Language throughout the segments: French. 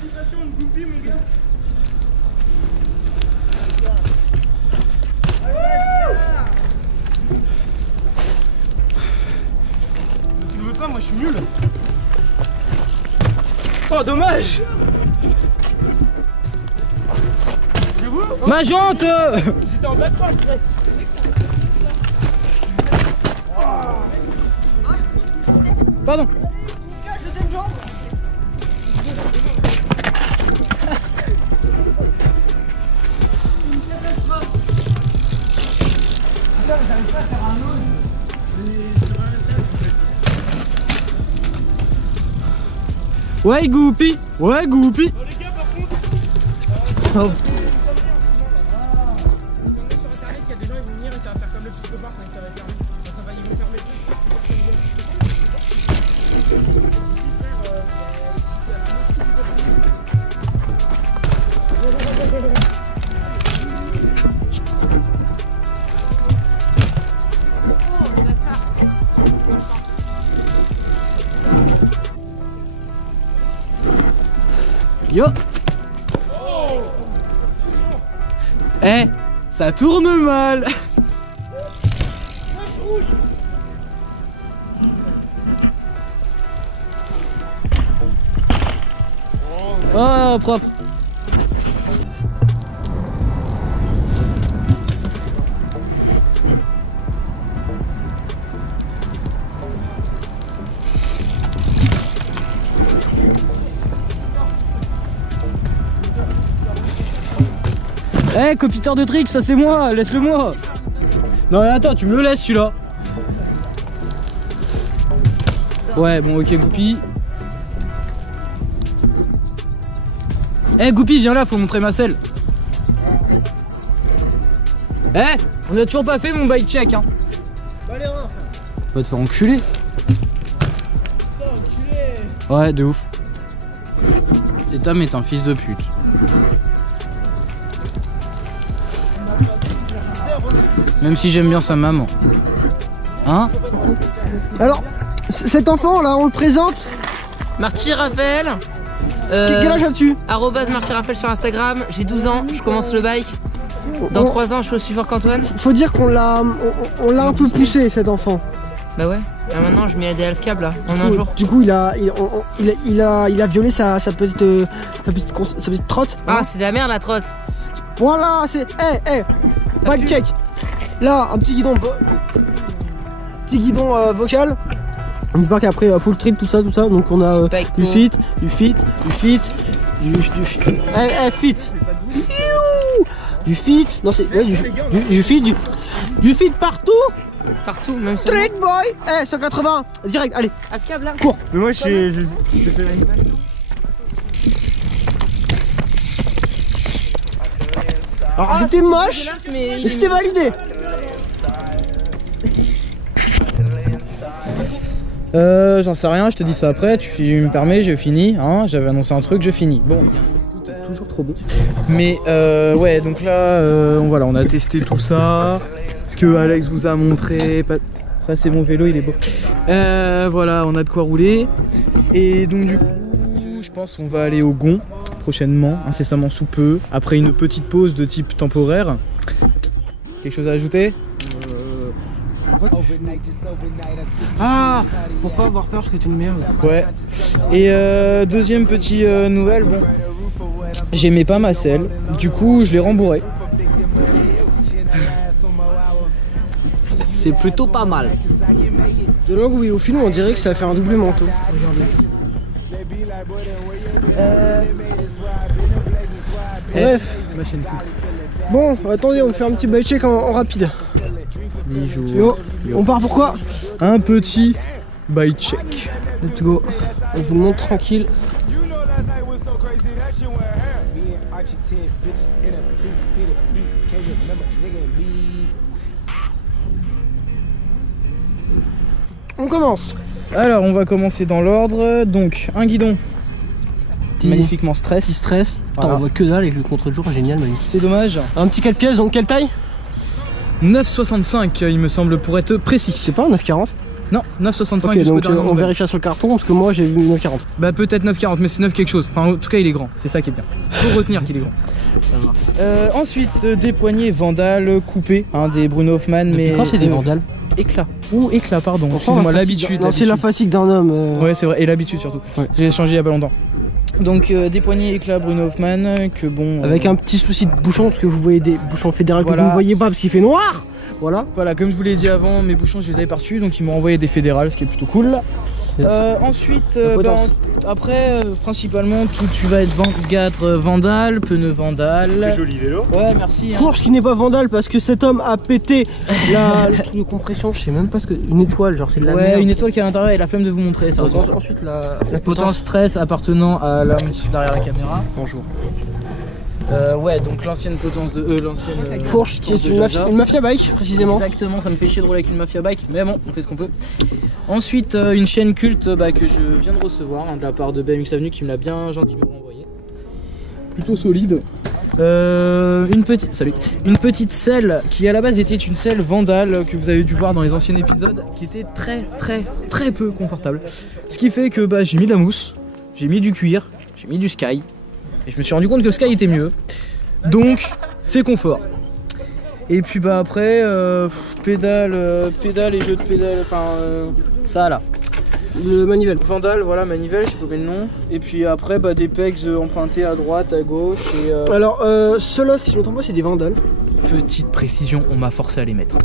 Tu le veux pas, moi je suis nul. Oh dommage. Ma jante. J'étais en background presque. Pardon. Deuxième jambe. J'arrive pas à faire un nose. Ouais Goupy. Ouais Goupy. Bon les gars par contre. Oh. Sur internet, il y a des gens qui vont venir et ça va faire comme le petit copain quand ça va fermer. Ça va, ils vont fermer le truc. Yo. Eh, ça tourne mal. Oh, propre. Eh, copiteur de tricks, ça c'est moi, laisse-le moi. Non mais attends, tu me le laisses celui-là. Ouais, bon ok Goupy. Eh Goupy, viens là, faut montrer ma selle. Eh, on a toujours pas fait mon bike check hein. Va te faire enculer. Ouais, de ouf. Cet homme est un fils de pute. Même si j'aime bien sa maman. Hein? Alors, cet enfant là, on le présente. Marty Raphaël. Quel âge as-tu? @Marty Raphaël sur Instagram. J'ai 12 ans, je commence le bike. Dans 3 ans, je suis aussi fort qu'Antoine. Faut dire qu'on l'a un peu poussé cet enfant. Bah ouais. Là maintenant, je mets des half cab là, en un jour. Du coup, il a violé sa petite trotte. Ah, c'est de la merde la trotte. Voilà, c'est. Bike check. Là, un petit guidon. Vocal. On dit pas qu'après full street, tout ça. Donc on a du fit. Du fit. Non, c'est du fit partout. Partout, même sur. Street boy. 180. Direct, allez. Half cab là. Cours. Mais moi je fais la ligne. Alors j'étais moche, mais c'était validé. J'en sais rien, je te dis ça après, tu me permets, je finis, hein, j'avais annoncé un truc, je finis. Bon, il y a un resto qui est toujours trop beau. Mais ouais, donc là, voilà, on a testé tout ça, ce que Alex vous a montré, ça c'est mon vélo, il est beau. Voilà, on a de quoi rouler. Et donc du coup, je pense qu'on va aller au Gond prochainement, incessamment sous peu, après une petite pause de type temporaire. Quelque chose à ajouter? Ah, pour pas avoir peur parce que t'es une merde. Ouais. Et deuxième petite nouvelle, bon, j'aimais pas ma selle, du coup je l'ai rembourré. C'est plutôt pas mal. De là oui, au film on dirait que ça va faire un double manteau. Regardez. Bref, machine cool. Bon, attendez, on fait un petit bike check en rapide. Yo, on part pour quoi? Un petit bike check. Let's go. On vous le montre tranquille. On commence. Alors on va commencer dans l'ordre. Donc un guidon magnifiquement stress. Petit stress. Voilà. Attends, on voit que dalle avec le contre-jour, génial, magnifique. C'est dommage. Un petit 4 pièces, donc quelle taille? 9,65 il me semble pour être précis. C'est pas un 9,40? Non, 9,65. Ok, donc jusqu'au dernier on modèle. vérifiera sur le carton parce que moi j'ai vu 9,40. Bah peut-être 9,40, mais c'est 9 quelque chose. Enfin, en tout cas, il est grand. C'est ça qui est bien. Faut retenir qu'il est grand. Ensuite, des poignées Vandal coupées, hein, des Bruno Hoffmann. Mais Quand c'est des Vandales? Éclat. Ou éclat, pardon. Excuse-moi, l'habitude. Non, c'est la fatigue d'un homme. Ouais, c'est vrai. Et l'habitude surtout. Ouais. J'ai changé il y a pas longtemps. Donc des poignées éclat Bruno Hoffmann que bon. Avec un petit souci de bouchon parce que vous voyez des bouchons fédéraux que vous ne voyez pas parce qu'il fait noir. Voilà. Voilà, comme je vous l'ai dit avant, mes bouchons je les avais pas reçus, donc ils m'ont envoyé des fédérales, ce qui est plutôt cool. Ensuite, principalement, tu vas être Vandal, pneu Vandal. C'est joli vélo. Ouais, merci. Hein. Fourche qui n'est pas Vandal parce que cet homme a pété le truc de compression. Je sais même pas ce que. Une étoile, genre c'est de la merde. Une étoile qui est à l'intérieur et la flemme de vous montrer ça. Ensuite, la potence stress appartenant à l'homme derrière la caméra. Bonjour. Ouais, donc l'ancienne potence de l'ancienne Fourche qui est une mafia bike précisément. Exactement, ça me fait chier de rouler avec une mafia bike, mais bon, on fait ce qu'on peut. Ensuite, une chaîne culte que je viens de recevoir de la part de BMX Avenue qui me l'a bien gentiment renvoyée. Plutôt solide. Une petite selle qui à la base était une selle Vandal que vous avez dû voir dans les anciens épisodes, qui était très peu confortable. Ce qui fait que j'ai mis de la mousse, j'ai mis du cuir, j'ai mis du Sky. Et je me suis rendu compte que Sky était mieux. Donc c'est confort. Et puis après pédale et jeux de pédale, enfin ça là. Le manivelle. Vandal, voilà, manivelle, je sais pas quel nom. Et puis après des pegs empruntés à droite, à gauche. Et, Alors ceux-là, si je ne me trompe pas, c'est des Vandal. Petite précision, on m'a forcé à les mettre.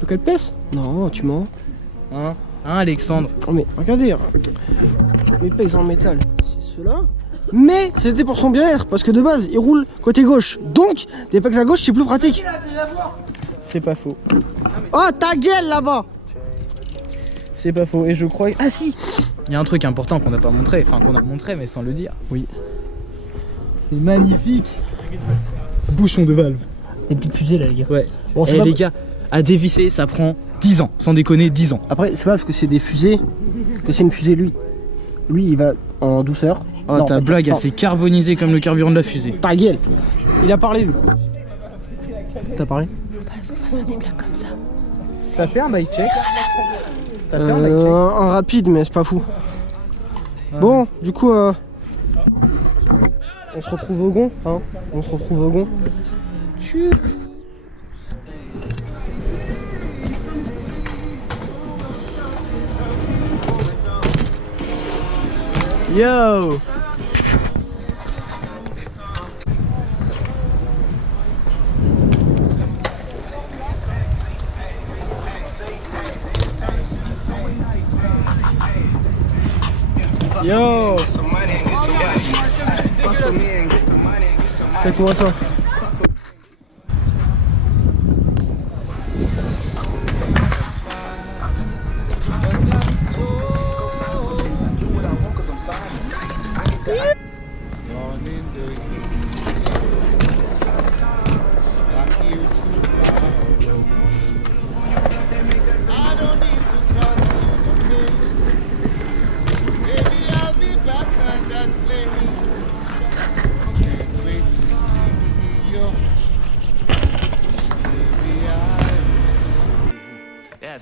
De quelle pièce? Non, tu mens. Hein Alexandre? Oh, mais regardez, mes pegs en métal, c'est ceux-là. Mais c'était pour son bien-être parce que de base il roule côté gauche. Donc des pegs à gauche c'est plus pratique. C'est pas faux. Oh ta gueule là-bas. C'est pas faux. Et je crois. Ah si. Il y a un truc important qu'on n'a pas montré. Enfin qu'on a montré mais sans le dire. Oui. C'est magnifique. Bouchon de valve. Les petites fusées là les gars. Ouais. Bon, Et les gars, à dévisser ça prend 10 ans. Sans déconner 10 ans. Après c'est pas parce que c'est des fusées que c'est une fusée lui. Lui il va en douceur. Oh non, ta blague, elle s'est carbonisée comme le carburant de la fusée. Ta gueule. Il a parlé lui. T'as parlé? Faut pas faire des blagues comme ça. T'as fait un bike check? T'as fait un bike check? Un rapide mais c'est pas fou. Bon, du coup on se retrouve au Gon, hein. On se retrouve au Gon. Yo! Yo! Faites-moi ça.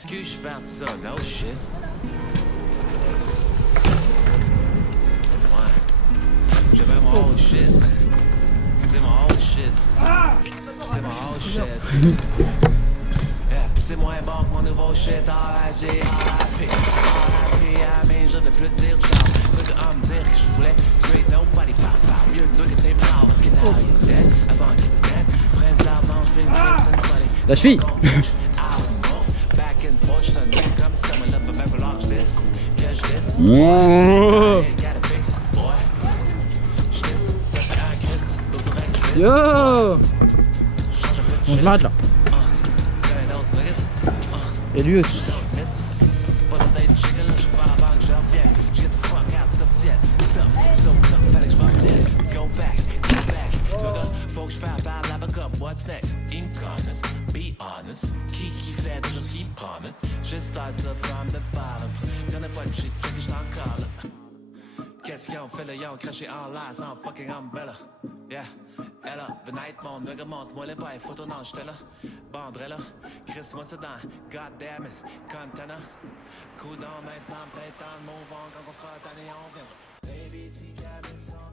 Excuse, je suis parti ça, no shit. Ouais. J'avais mon old shit. C'est mon old shit. C'est mon old shit. Yeah, pis c'est moins bon que mon nouveau shit. R.I.G. R.I.P. R.I.P. mais je vais plus dire ciao. Truc de me dire que je voulais create nobody. Pow, pow, mieux que toi que t'es mort. Que now you're dead. Avant que t'es dead. Friends out, non, je vais me faire somebody. La cheville! Yo! Bon, je m'arrête là. Et lui aussi. Qu'est-ce qu'ils ont fait là, ils ont craché en l'air sans fucking umbrella. Yeah, elle a, the night monde, montre-moi les bails, photo non, j'étais là. Bandrella, Chris-moi ça dans Goddamn Container. Coudon maintenant, peut-être en move on quand on sera tanné, on verra. Baby, tu cabines